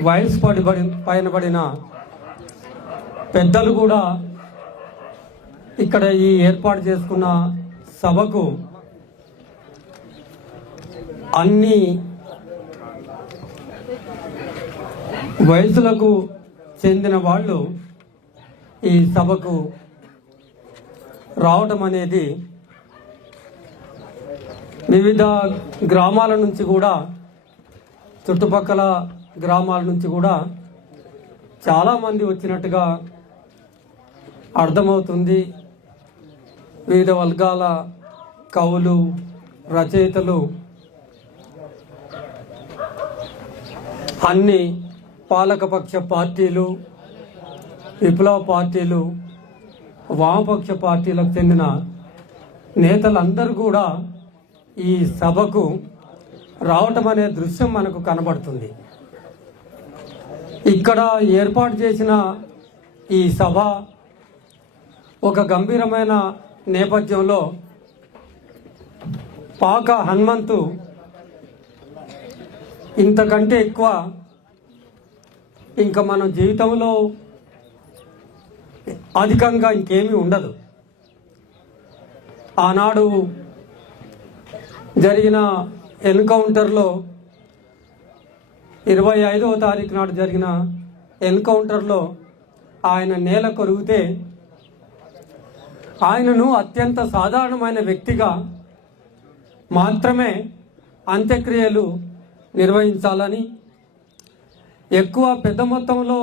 వయసు పడిబడి పడి పైన పడిన పెద్దలు కూడా ఇక్కడ ఈ ఏర్పాటు చేసుకున్న సభకు అన్ని వయసులకు చెందిన వాళ్ళు ఈ సభకు రావడం అనేది వివిధ గ్రామాల నుంచి కూడా చుట్టుపక్కల గ్రామాల నుంచి కూడా చాలామంది వచ్చినట్టుగా అర్థమవుతుంది. వివిధ వర్గాల కవులు రచయితలు అన్ని పాలకపక్ష పార్టీలు విప్లవ పార్టీలు వామపక్ష పార్టీలకు చెందిన నేతలందరూ కూడా ఈ సభకు రావటం అనే దృశ్యం మనకు కనబడుతుంది. ఇక్కడ ఏర్పాటు చేసిన ఈ సభ ఒక గంభీరమైన నేపథ్యంలో పాక హనుమంతు ఇంతకంటే ఎక్కువ ఇంకా మన జీవితంలో అధికంగా ఇంకేమీ ఉండదు. ఆనాడు జరిగిన ఎన్కౌంటర్లో ఇరవై ఐదవ తారీఖు నాడు జరిగిన ఎన్కౌంటర్లో ఆయన నేల కొరిగితే ఆయనను అత్యంత సాధారణమైన వ్యక్తిగా మాత్రమే అంత్యక్రియలు నిర్వహించాలని ఎక్కువ పెద్ద మొత్తంలో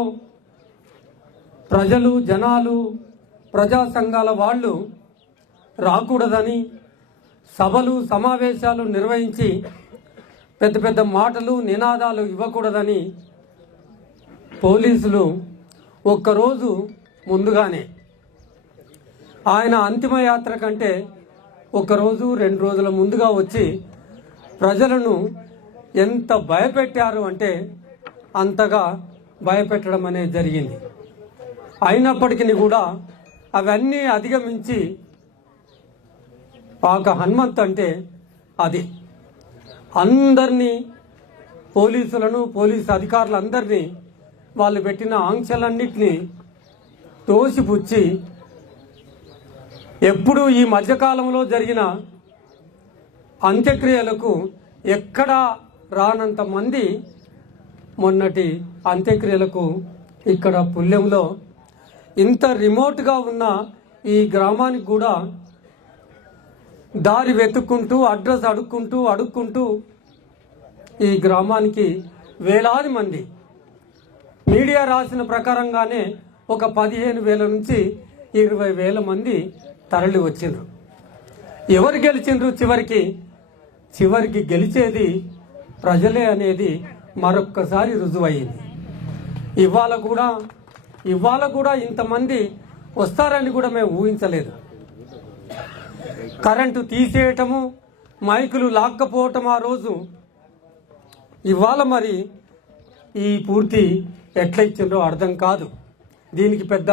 ప్రజలు జనాలు ప్రజా సంఘాల వాళ్ళు రాకూడదని సభలు సమావేశాలు నిర్వహించి పెద్ద పెద్ద మాటలు నినాదాలు ఇవ్వకూడదని పోలీసులు ఒక్కరోజు ముందుగానే ఆయన అంతిమయాత్ర కంటే ఒకరోజు రెండు రోజుల ముందుగా వచ్చి ప్రజలను ఎంత భయపెట్టారు అంటే అంతగా భయపెట్టడం అనేది జరిగింది. అయినప్పటికీ కూడా అవన్నీ అధిగమించి పాక హనుమంత్ అంటే అది. అందరినీ పోలీసులను పోలీసు అధికారులందరినీ వాళ్ళు పెట్టిన ఆంక్షలన్నింటినీ తోసిపుచ్చి ఎప్పుడు ఈ మధ్యకాలంలో జరిగిన అంత్యక్రియలకు ఎక్కడా రానంత మంది మొన్నటి అంత్యక్రియలకు ఇక్కడ పుల్యంలో ఇంత రిమోట్గా ఉన్న ఈ గ్రామానికి కూడా దారి వెతుక్కుంటూ అడ్రస్ అడుక్కుంటూ అడుక్కుంటూ ఈ గ్రామానికి వేలాది మంది మీడియా రాసిన ప్రకారంగానే ఒక పదిహేను వేల నుంచి ఇరవై వేల మంది తరలి వచ్చిండ్రు. ఎవరు గెలిచిండ్రు చివరికి? చివరికి గెలిచేది ప్రజలే అనేది మరొక్కసారి రుజువయ్యింది. ఇవాళ కూడా ఇవాళ కూడా ఇంతమంది వస్తారని కూడా మేము ఊహించలేదు. కరెంటు తీసేయటము మైకులు లాక్కపోవటం ఆ రోజు. ఇవాళ మరి ఈ పూర్తి ఎట్లా ఇచ్చిండ్రో అర్థం కాదు. దీనికి పెద్ద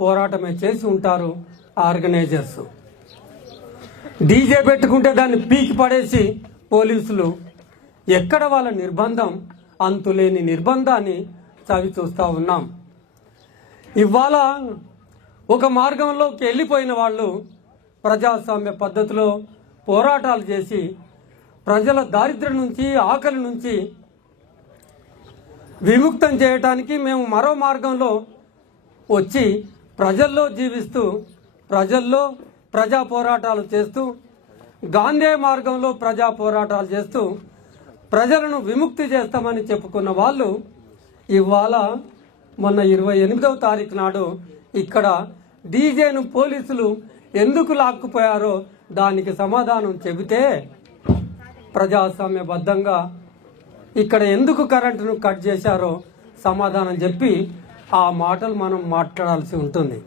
పోరాటమే చేసి ఉంటారు ఆర్గనైజర్స్. డీజే పెట్టుకుంటే దాన్ని పీకి పడేసి పోలీసులు. ఎక్కడ వాళ్ళ నిర్బంధం? అంతులేని నిర్బంధాన్ని చవి చూస్తూ ఉన్నాం. ఇవాళ ఒక మార్గంలోకి వెళ్ళిపోయిన వాళ్ళు ప్రజాస్వామ్య పద్ధతిలో పోరాటాలు చేసి ప్రజల దారిద్ర్యం నుంచి ఆకలి నుంచి విముక్తం చేయటానికి మేము మరో మార్గంలో వచ్చి ప్రజల్లో జీవిస్తూ ప్రజల్లో ప్రజా పోరాటాలు చేస్తూ గాంధీ మార్గంలో ప్రజా పోరాటాలు చేస్తూ ప్రజలను విముక్తి చేస్తామని చెప్పుకున్న వాళ్ళు ఇవాళ మొన్న ఇరవై ఎనిమిదవ తారీఖు నాడు ఇక్కడ డీజేను పోలీసులు ఎందుకు లాక్కుపోయారో దానికి సమాధానం చెబితే ప్రజాస్వామ్యబద్ధంగా ఇక్కడ ఎందుకు కరెంటును కట్ చేశారో సమాధానం చెప్పి ఆ మాటలు మనం మాట్లాడాల్సి ఉంటుంది.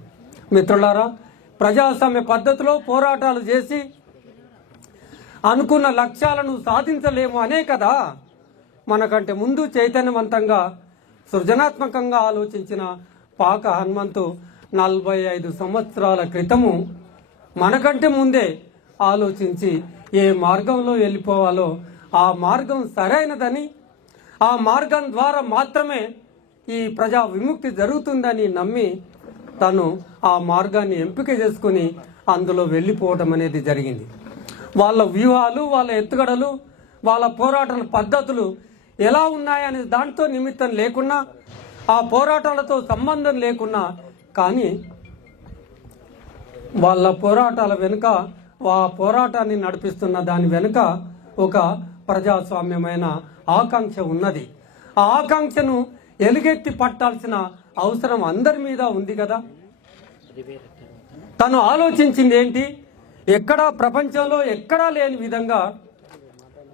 మిత్రులారా ప్రజాస్వామ్య పద్ధతిలో పోరాటాలు చేసి అనుకున్న లక్ష్యాలను సాధించలేము అనే కదా మనకంటే ముందు చైతన్యవంతంగా సృజనాత్మకంగా ఆలోచించిన పాక హనుమంతు నలభై ఐదు సంవత్సరాల క్రితము మనకంటే ముందే ఆలోచించి ఏ మార్గంలో వెళ్ళిపోవాలో ఆ మార్గం సరైనదని ఆ మార్గం ద్వారా మాత్రమే ఈ ప్రజా విముక్తి జరుగుతుందని నమ్మి తను ఆ మార్గాన్ని ఎంపిక చేసుకుని అందులో వెళ్ళిపోవటం అనేది జరిగింది. వాళ్ళ వ్యూహాలు వాళ్ళ ఎత్తుగడలు వాళ్ళ పోరాటాల పద్ధతులు ఎలా ఉన్నాయనే దాంతో నిమిత్తం లేకున్నా ఆ పోరాటాలతో సంబంధం లేకున్నా కానీ వాళ్ళ పోరాటాల వెనుక ఆ పోరాటాన్ని నడిపిస్తున్న దాని వెనుక ఒక ప్రజాస్వామ్యమైన ఆకాంక్ష ఉన్నది. ఆ ఆకాంక్షను ఎలుగెత్తి పట్టాల్సిన అవసరం అందరి మీద ఉంది కదా. తను ఆలోచించింది ఏంటి? ఎక్కడా ప్రపంచంలో ఎక్కడా లేని విధంగా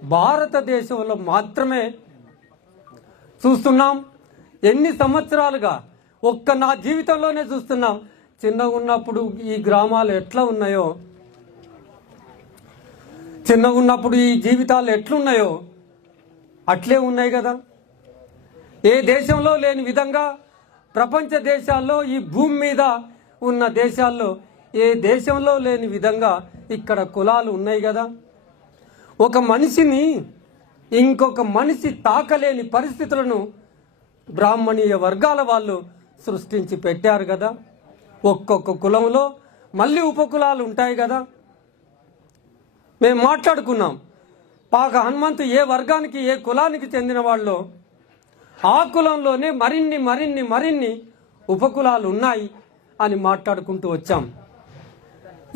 భారతదేశంలో మాత్రమే చూస్తున్నాం. ఎన్ని సంవత్సరాలుగా ఒక్క నా జీవితంలోనే చూస్తున్నాం. చిన్నగా ఉన్నప్పుడు ఈ గ్రామాలు ఎట్లా ఉన్నాయో? చిన్నగా ఉన్నప్పుడు ఈ జీవితాలు ఎట్లున్నాయో? అట్లే ఉన్నాయి కదా. ఏ దేశంలో లేని విధంగా ప్రపంచ దేశాల్లో ఈ భూమి మీద ఉన్న దేశాల్లో ఏ దేశంలో లేని విధంగా ఇక్కడ కులాలు ఉన్నాయి కదా. ఒక మనిషిని ఇంకొక మనిషి తాకలేని పరిస్థితులను బ్రాహ్మణీయ వర్గాల వాళ్ళు సృష్టించి పెట్టారు కదా. ఒక్కొక్క కులంలో మళ్ళీ ఉపకులాలు ఉంటాయి కదా. మేము మాట్లాడుకున్నాం. పాక హనుమంతు ఏ వర్గానికి ఏ కులానికి చెందిన వాళ్ళు ఆ కులంలోనే మరిన్ని మరిన్ని మరిన్ని ఉపకులాలు ఉన్నాయి అని మాట్లాడుకుంటూ వచ్చాం.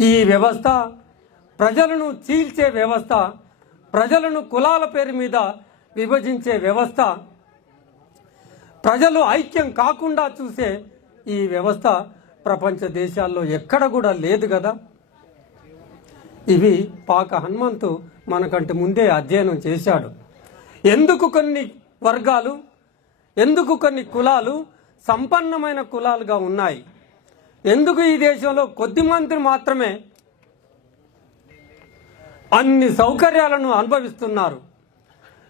ఈ వ్యవస్థ ప్రజలను చీల్చే వ్యవస్థ ప్రజలను కులాల పేరు మీద విభజించే వ్యవస్థ ప్రజలు ఐక్యం కాకుండా చూసే ఈ వ్యవస్థ ప్రపంచ దేశాల్లో ఎక్కడ కూడా లేదు కదా. ఇవి పాక హనుమంతు మనకంటే ముందే అధ్యయనం చేశాడు. ఎందుకు కొన్ని వర్గాలు ఎందుకు కొన్ని కులాలు సంపన్నమైన కులాలుగా ఉన్నాయి? ఎందుకు ఈ దేశంలో కొద్ది మంది మాత్రమే అన్ని సౌకర్యాలను అనుభవిస్తున్నారు?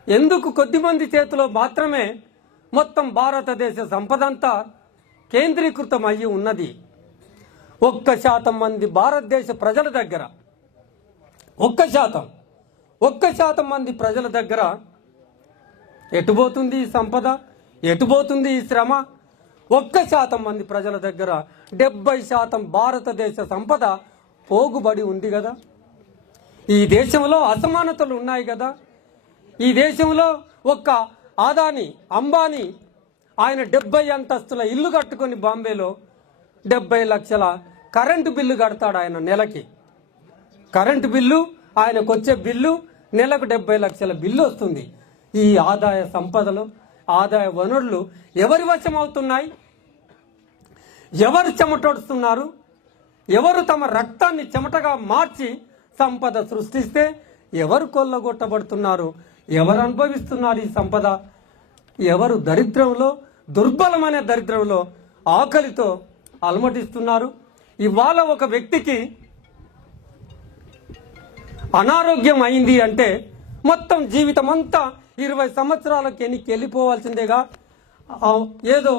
ఎందుకు కొద్దిమంది చేతిలో మాత్రమే మొత్తం భారతదేశ సంపదంతా కేంద్రీకృతం అయ్యి ఉన్నది. ఒక్క శాతం మంది భారతదేశ ప్రజల దగ్గర. ఒక్క శాతం. ఒక్క శాతం మంది ప్రజల దగ్గర ఎటుపోతుంది ఈ సంపద? ఎటుపోతుంది ఈ శ్రమ? ఒక్క శాతం మంది ప్రజల దగ్గర డెబ్బై శాతం భారతదేశ సంపద పోగుబడి ఉంది కదా. ఈ దేశంలో అసమానతలు ఉన్నాయి కదా. ఈ దేశంలో ఒక్క ఆదాని అంబానీ ఆయన డెబ్బై అంతస్తుల ఇల్లు కట్టుకొని బాంబేలో డెబ్బై లక్షల కరెంటు బిల్లు కడతాడు ఆయన నెలకి. కరెంటు బిల్లు ఆయనకు వచ్చే బిల్లు నెలకు డెబ్బై లక్షల బిల్లు వస్తుంది. ఈ ఆదాయ సంపదలు ఆదాయ వనరులు ఎవరి వశం అవుతున్నాయి? ఎవరు చెమటొడుస్తున్నారు? ఎవరు తమ రక్తాన్ని చెమటగా మార్చి సంపద సృష్టిస్తే ఎవరు కొల్లగొట్టబడుతున్నారు? ఎవరు అనుభవిస్తున్నారు ఈ సంపద? ఎవరు దరిద్రంలో దుర్బలమైన దరిద్రంలో ఆకలితో అలమటిస్తున్నారు. ఇవాళ ఒక వ్యక్తికి అనారోగ్యం అయింది అంటే మొత్తం జీవితం అంతా ఇరవై సంవత్సరాలకి ఎన్నికి వెళ్ళిపోవాల్సిందేగా? ఏదో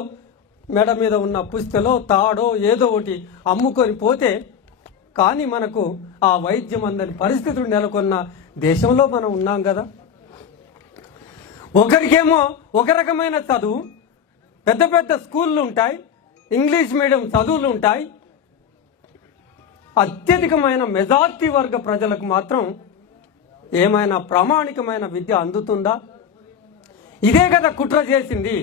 మెడ మీద ఉన్న పుస్తలో తాడో ఏదో ఒకటి అమ్ముకొని పోతే కానీ మనకు ఆ వైద్యం అందని పరిస్థితులు నెలకొన్న దేశంలో మనం ఉన్నాం కదా. ఒకరికేమో ఒక రకమైన చదువు పెద్ద పెద్ద స్కూళ్ళు ఉంటాయి ఇంగ్లీష్ మీడియం చదువులు ఉంటాయి. అత్యధికమైన మెజార్టీ వర్గ ప్రజలకు మాత్రం ఏమైనా ప్రామాణికమైన విద్య అందుతుందా? ఇదే కదా కుట్ర చేసింది.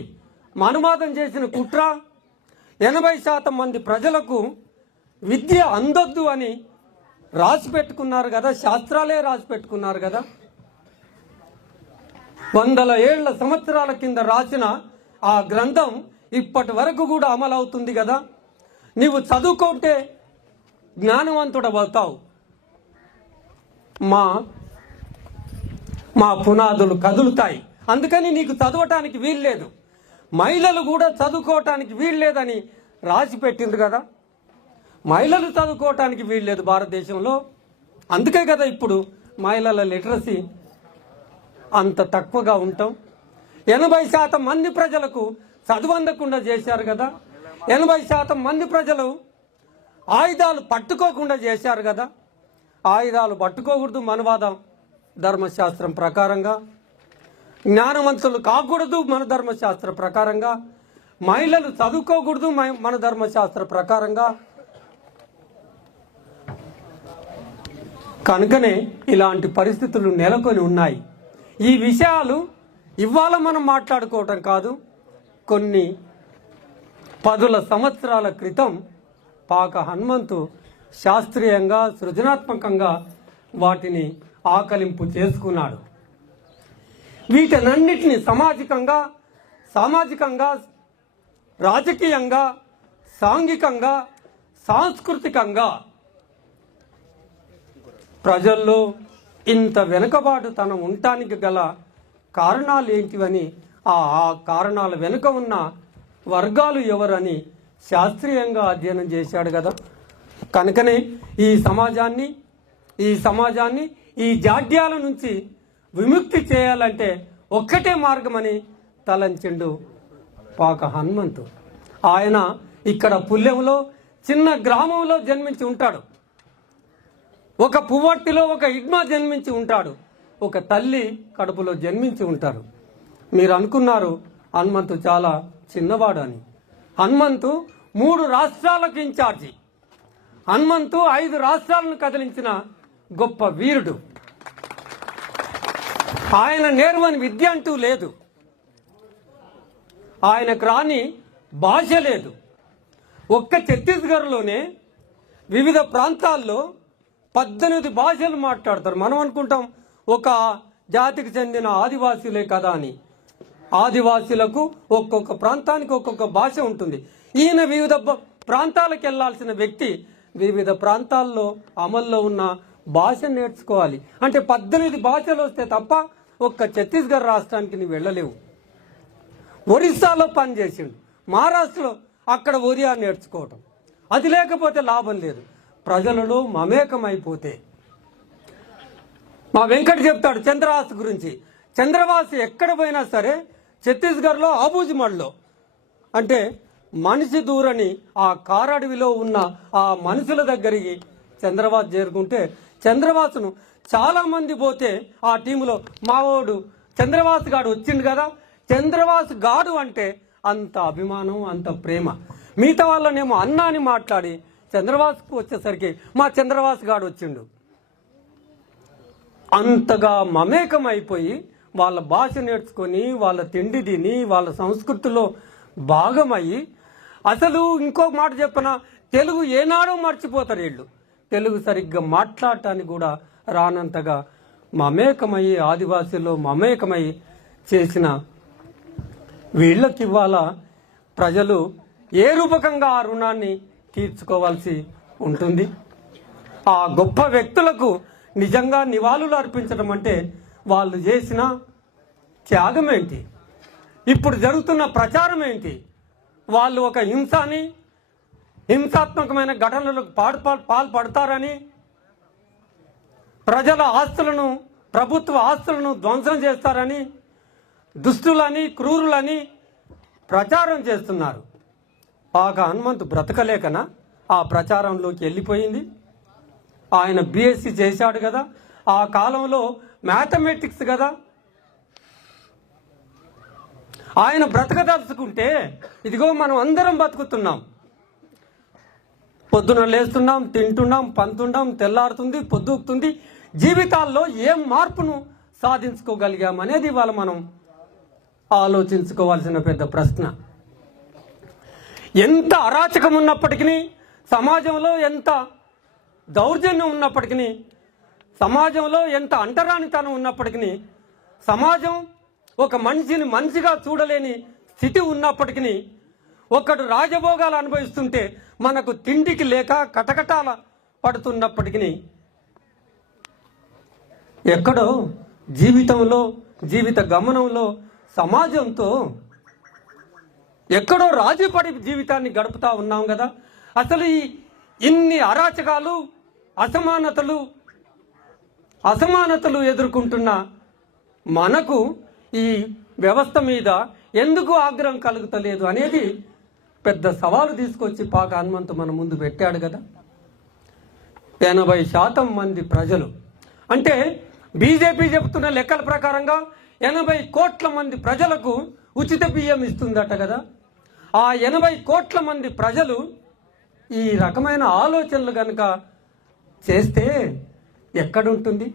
మనుమాదం చేసిన కుట్ర ఎనభై శాతం మంది ప్రజలకు విద్య అందొద్దు అని రాసి పెట్టుకున్నారు కదా శాస్త్రాలే రాసి పెట్టుకున్నారు కదా. వందల ఏళ్ళ సంవత్సరాల కింద రాసిన ఆ గ్రంథం ఇప్పటి వరకు కూడా అమలవుతుంది కదా. నీవు చదువుకుంటే జ్ఞానవంతుడవుతావు. మా మా పునాదులు కదులుతాయి. అందుకని నీకు చదవటానికి వీల్లేదు. మహిళలు కూడా చదువుకోవటానికి వీల్లేదని రాసి పెట్టింది కదా. మహిళలు చదువుకోవటానికి వీల్లేదు భారతదేశంలో. అందుకే కదా ఇప్పుడు మహిళల లిటరసీ అంత తక్కువగా ఉంటాం. ఎనభై శాతం మంది ప్రజలకు చదువందకుండా చేశారు కదా. ఎనభై శాతం మంది ప్రజలు ఆయుధాలు పట్టుకోకుండా చేశారు కదా. ఆయుధాలు పట్టుకోకూడదు మనవాదం ధర్మశాస్త్రం ప్రకారంగా. జ్ఞానవంతులు కాకూడదు మన ధర్మశాస్త్ర ప్రకారంగా. మహిళలు చదువుకోకూడదు మ- మన ధర్మశాస్త్ర ప్రకారంగా. కనుకనే ఇలాంటి పరిస్థితులు నెలకొని ఉన్నాయి. ఈ విషయాలు ఇవాళ మనం మాట్లాడుకోవటం కాదు. కొన్ని పదుల సంవత్సరాల క్రితం పాక హనుమంతు శాస్త్రీయంగా సృజనాత్మకంగా వాటిని ఆకలింపు చేసుకున్నాడు. వీటన్నిటిని సామాజికంగా సామాజికంగా రాజకీయంగా సాంఘికంగా సాంస్కృతికంగా ప్రజల్లో ఇంత వెనుకబాటుతనం ఉండటానికి గల కారణాలు ఏంటివని ఆ ఆ కారణాల వెనుక ఉన్న వర్గాలు ఎవరని శాస్త్రీయంగా అధ్యయనం చేశాడు కదా. కనుకనే ఈ సమాజాన్ని ఈ సమాజాన్ని ఈ జాడ్యాల నుంచి విముక్తి చేయాలంటే ఒక్కటే మార్గమని తలంచిండు పాక హనుమంతు. ఆయన ఇక్కడ పుల్లెంలో చిన్న గ్రామంలో జన్మించి ఉంటాడు. ఒక పువ్వట్టిలో ఒక ఇగ్మా జన్మించి ఉంటాడు. ఒక తల్లి కడుపులో జన్మించి ఉంటారు. మీరు అనుకున్నారు హనుమంతు చాలా చిన్నవాడు అని. హనుమంతు మూడు రాష్ట్రాలకు ఇన్ఛార్జి. హనుమంతు ఐదు రాష్ట్రాలను కదిలించిన గొప్ప వీరుడు. ఆయన నేర్వని విద్య అంటూ లేదు. ఆయనకు రాని భాష లేదు. ఒక్క ఛత్తీస్గఢ్లోనే వివిధ ప్రాంతాల్లో పద్దెనిమిది భాషలు మాట్లాడతారు. మనం అనుకుంటాం ఒక జాతికి చెందిన ఆదివాసీలే కదా అని. ఆదివాసీలకు ఒక్కొక్క ప్రాంతానికి ఒక్కొక్క భాష ఉంటుంది. ఈయన వివిధ ప్రాంతాలకు వెళ్ళాల్సిన వ్యక్తి వివిధ ప్రాంతాల్లో అమల్లో ఉన్న భాష నేర్చుకోవాలి. అంటే పద్దెనిమిది భాషలు వస్తే తప్ప ఒక్క ఛత్తీస్గఢ్ రాష్ట్రానికి నువ్వు వెళ్ళలేవు. ఒరిస్సాలో పనిచేసిండు. మహారాష్ట్రలో అక్కడ ఒరియా నేర్చుకోవటం. అది లేకపోతే లాభం లేదు. ప్రజలలో మమేకమైపోతే. మా వెంకట్ చెప్తాడు చంద్రవాస్ గురించి. చంద్రవాస్ ఎక్కడ పోయినా సరే ఛత్తీస్గఢ్లో ఆబూజిమడ్లో అంటే మనిషి దూరని ఆ కారడవిలో ఉన్న ఆ మనుషుల దగ్గరికి చంద్రవాస్ చేరుకుంటే చంద్రవాసును చాలామంది పోతే ఆ టీంలో మావోడు చంద్రవాస్ గాడు వచ్చిండు కదా. చంద్రవాస్ గాడు అంటే అంత అభిమానం అంత ప్రేమ. మిగతా వాళ్ళనేమో అన్నాని మాట్లాడి చంద్రవాస్కు వచ్చేసరికి మా చంద్రవాస్ గాడు వచ్చిండు. అంతగా మమేకం అయిపోయి వాళ్ళ భాష నేర్చుకొని వాళ్ళ తిండి తిని వాళ్ళ సంస్కృతిలో భాగమయ్యి అసలు ఇంకో మాట చెప్పిన తెలుగు ఏనాడో మర్చిపోతారు వీళ్ళు. తెలుగు సరిగ్గా మాట్లాడటానికి కూడా రానంతగా మమేకమయ్యి ఆదివాసీల్లో మమేకమై చేసిన వీళ్ళకి ఇవాళ ప్రజలు ఏ రూపకంగా ఆ రుణాన్ని తీర్చుకోవాల్సి ఉంటుంది. ఆ గొప్ప వ్యక్తులకు నిజంగా నివాళులు అర్పించడం అంటే వాళ్ళు చేసిన త్యాగం ఏంటి? ఇప్పుడు జరుగుతున్న ప్రచారం ఏంటి? వాళ్ళు ఒక హింసాని హింసాత్మకమైన ఘటనలకు పాడు పాల్పడతారని ప్రజల ఆస్తులను ప్రభుత్వ ఆస్తులను ధ్వంసం చేస్తారని దుష్టులని క్రూరులని ప్రచారం చేస్తున్నారు. పాక హనుమంతు బ్రతకలేకన? ఆ ప్రచారంలోకి వెళ్ళిపోయింది. ఆయన బీఎస్సీ చేశాడు కదా. ఆ కాలంలో మ్యాథమెటిక్స్ కదా. ఆయన బ్రతకదలుచుకుంటే ఇదిగో మనం అందరం బతుకుతున్నాం. పొద్దున లేస్తున్నాం తింటున్నాం పంతున్నాం తెల్లారుతుంది పొద్దుకుతుంది జీవితాల్లో ఏం మార్పును సాధించుకోగలిగామనేది ఇవాళ మనం ఆలోచించుకోవాల్సిన పెద్ద ప్రశ్న. ఎంత అరాచకం ఉన్నప్పటికీ సమాజంలో ఎంత దౌర్జన్యం ఉన్నప్పటికీ సమాజంలో ఎంత అంటరానితనం ఉన్నప్పటికీ సమాజం ఒక మనిషిని మనిషిగా చూడలేని స్థితి ఉన్నప్పటికీ ఒకడు రాజభోగాలు అనుభవిస్తుంటే మనకు తిండికి లేక కటకటాల పడుతున్నప్పటికీ ఎక్కడో జీవితంలో జీవిత గమనంలో సమాజంతో ఎక్కడో రాజీపడి జీవితాన్ని గడుపుతా ఉన్నాం కదా. అసలు ఈ ఇన్ని అరాచకాలు అసమానతలు అసమానతలు ఎదుర్కొంటున్న మనకు ఈ వ్యవస్థ మీద ఎందుకు ఆగ్రహం కలుగుతలేదు అనేది పెద్ద సవాలు తీసుకొచ్చి పాక హనుమంతు మన ముందు పెట్టాడు కదా. ఎనభై శాతం మంది ప్రజలు. అంటే బీజేపీ చెబుతున్న లెక్కల ప్రకారంగా ఎనభై కోట్ల మంది ప్రజలకు ఉచిత బియ్యం ఇస్తుందట కదా. ఆ ఎనభై కోట్ల మంది ప్రజలు ఈ రకమైన ఆలోచనలు కనుక చేస్తే ఎక్కడుంటుంది?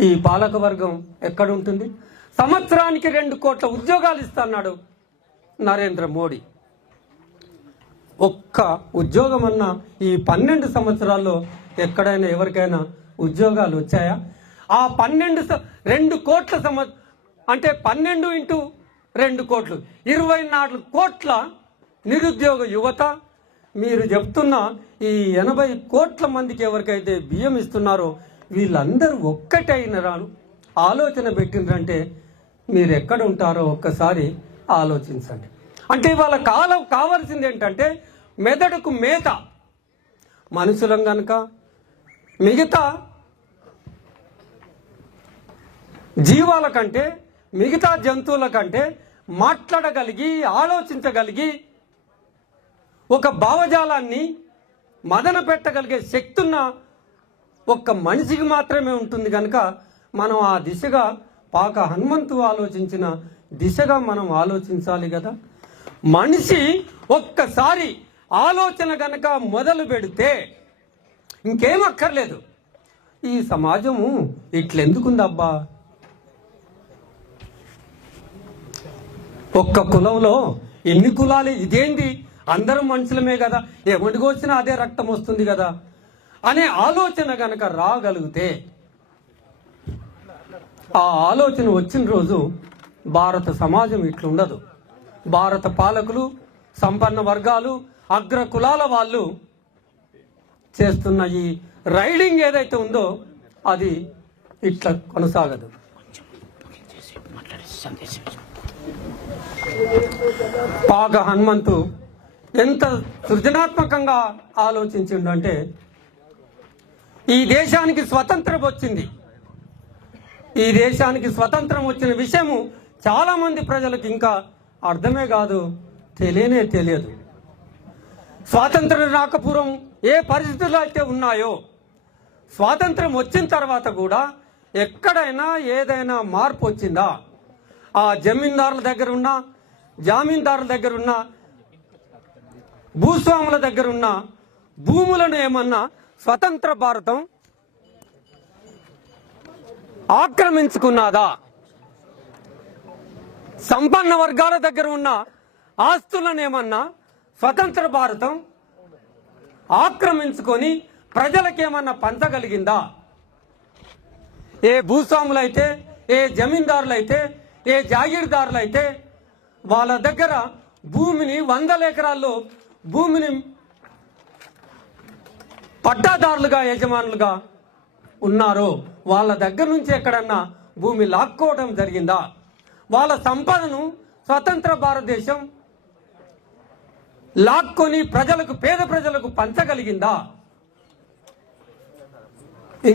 ఈ పాలకవర్గం ఎక్కడుంటుంది? సంవత్సరానికి రెండు కోట్ల ఉద్యోగాలు ఇస్తున్నాడు నరేంద్ర మోడీ. ఒక్క ఉద్యోగం అన్న ఈ పన్నెండు సంవత్సరాల్లో ఎక్కడైనా ఎవరికైనా ఉద్యోగాలు వచ్చాయా? ఆ పన్నెండు రెండు కోట్ల సంవ అంటే పన్నెండు ఇంటూ రెండు కోట్లు. ఇరవై నాలుగు కోట్ల నిరుద్యోగ యువత మీరు చెప్తున్న ఈ ఎనభై కోట్ల మందికి ఎవరికైతే బియ్యం ఇస్తున్నారో వీళ్ళందరూ ఒక్కటైనరాను ఆలోచన పెట్టిండ్రంటే మీరు ఎక్కడ ఉంటారో ఒక్కసారి ఆలోచించండి. అంటే వాళ్ళ కాలం కావాల్సింది ఏంటంటే మెదడుకు మేత. మనుషులం గనక మిగతా జీవాల కంటే మిగతా జంతువుల కంటే మాట్లాడగలిగి ఆలోచించగలిగి ఒక భావజాలాన్ని మదన పెట్టగలిగే శక్తి ఉన్న ఒక్క మనిషికి మాత్రమే ఉంటుంది కనుక మనం ఆ దిశగా పాక హనుమంతు ఆలోచించిన దిశగా మనం ఆలోచించాలి కదా మనిషి ఒక్కసారి ఆలోచన గనక మొదలు పెడితే ఇంకేం అక్కర్లేదు. ఈ సమాజము ఇట్లెందుకుందబ్బా? ఒక్క కులంలో ఎన్ని కులాలు? ఇదేంది అందరం మనుషులమే కదా. ఎవరికి వచ్చినా అదే రక్తం వస్తుంది కదా. అనే ఆలోచన గనక రాగలిగితే ఆ ఆలోచన వచ్చిన రోజు భారత సమాజం ఇట్లుండదు. భారత పాలకులు సంపన్న వర్గాలు అగ్ర కులాల వాళ్ళు చేస్తున్న ఈ రైడింగ్ ఏదైతే ఉందో అది ఇట్లా కొనసాగదు. పాక హనుమంతు ఎంత సృజనాత్మకంగా ఆలోచించిండు అంటే ఈ దేశానికి స్వతంత్రం వచ్చింది. ఈ దేశానికి స్వతంత్రం వచ్చిన విషయము చాలామంది ప్రజలకు ఇంకా అర్థమే కాదు తెలియనే తెలియదు. స్వాతంత్రం రాకపూర్వం ఏ పరిస్థితులు అయితే ఉన్నాయో స్వాతంత్రం వచ్చిన తర్వాత కూడా ఎక్కడైనా ఏదైనా మార్పు వచ్చిందా? ఆ జమీందారుల దగ్గర ఉన్న జామీందారుల దగ్గర ఉన్న భూస్వాముల దగ్గర ఉన్న భూములను ఏమన్నా స్వతంత్ర భారతం ఆక్రమించుకున్నదా? సంపన్న వర్గాల దగ్గర ఉన్న ఆస్తులను ఏమన్నా స్వతంత్ర భారతం ఆక్రమించుకొని ప్రజలకేమన్నా పంచగలిగిందా ఏ భూస్వాములైతే ఏ జమీందారులైతే ఏ జాగీర్దారులైతే వాళ్ళ దగ్గర భూమిని వందల ఎకరాల్లో భూమిని పట్టాదారులుగా యజమానులుగా ఉన్నారు వాళ్ళ దగ్గర నుంచి ఎక్కడన్నా భూమి లాక్కోవడం జరిగిందా? వాళ్ళ సంపదను స్వతంత్ర భారతదేశం లాక్కొని ప్రజలకు పేద ప్రజలకు పంచగలిగిందా?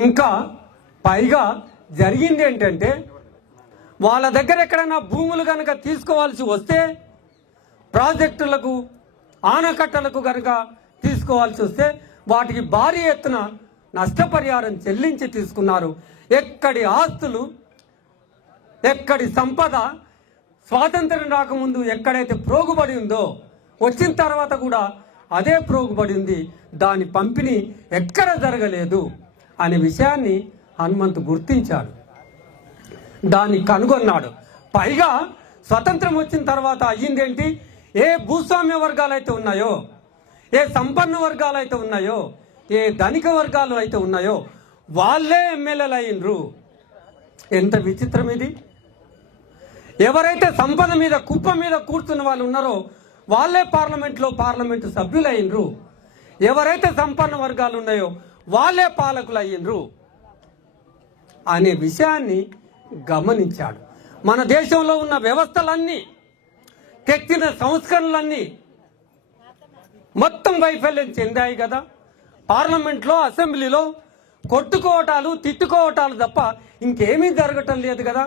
ఇంకా పైగా జరిగింది ఏంటంటే వాళ్ళ దగ్గర ఎక్కడైనా భూములు కనుక తీసుకోవాల్సి వస్తే ప్రాజెక్టులకు ఆనకట్టలకు కనుక తీసుకోవాల్సి వస్తే వాటికి భారీ ఎత్తున నష్టపరిహారం చెల్లించి తీసుకున్నారు. ఎక్కడి ఆస్తులు ఎక్కడి సంపద స్వాతంత్రం రాకముందు ఎక్కడైతే ప్రోగుబడి ఉందో వచ్చిన తర్వాత కూడా అదే ప్రోగుబడి ఉంది. దాని పంపిణీ ఎక్కడ జరగలేదు అనే విషయాన్ని హనుమంతు గుర్తించాడు. దాన్ని కనుగొన్నాడు. పైగా స్వతంత్రం వచ్చిన తర్వాత అయ్యిందేంటి? ఏ భూస్వామ్య వర్గాలు అయితే ఉన్నాయో ఏ సంపన్న వర్గాలు అయితే ఉన్నాయో ఏ ధనిక వర్గాలు అయితే ఉన్నాయో వాళ్ళే ఎమ్మెల్యేలు అయినరు. ఎంత విచిత్రం ఇది. ఎవరైతే సంపద మీద కుప్ప మీద కూర్చున్న వాళ్ళు ఉన్నారో వాళ్ళే పార్లమెంట్లో పార్లమెంటు సభ్యులు అయినరు. ఎవరైతే సంపన్న వర్గాలు ఉన్నాయో వాళ్ళే పాలకులు అయ్యిండ్రు అనే విషయాన్ని గమనించాడు. మన దేశంలో ఉన్న వ్యవస్థలన్నీ తెచ్చిన సంస్కరణలన్నీ మొత్తం వైఫల్యం చెందాయి కదా. పార్లమెంట్లో అసెంబ్లీలో కొట్టుకోవటాలు తిట్టుకోవటాలు తప్ప ఇంకేమీ జరగటం లేదు కదా.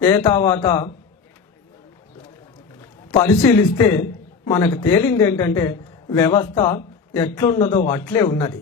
ఏ తర్వాత పరిశీలిస్తే మనకు తేలింది ఏంటంటే వ్యవస్థ ఎట్లున్నదో అట్లే ఉన్నది.